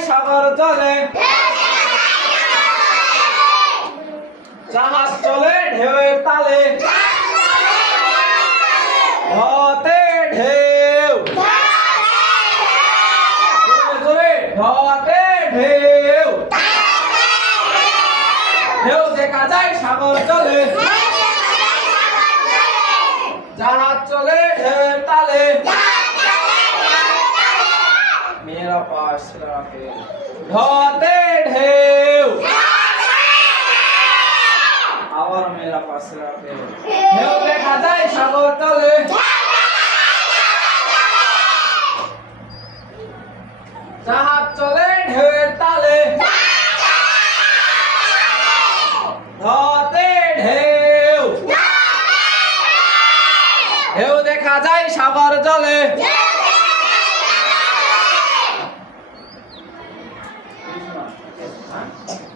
সাগর জলে জাহাজ চলে ঢেউয়ের তালে ধতে ঢেউ জোরে ধতে ঢেউ ঢেউ দেখা যায় সাগর জলে জাহাজ চলে ঢেউয়ের তালে मेरा पास राखे ढोते ढेउ आवर मेरा पास राखे ढेउ देखा जाए सागर तले জাহাজ চলে ঢেউয়ের তালে ধতে ঢেউ ঢেউ দেখা যায় সাগর জলে Huh?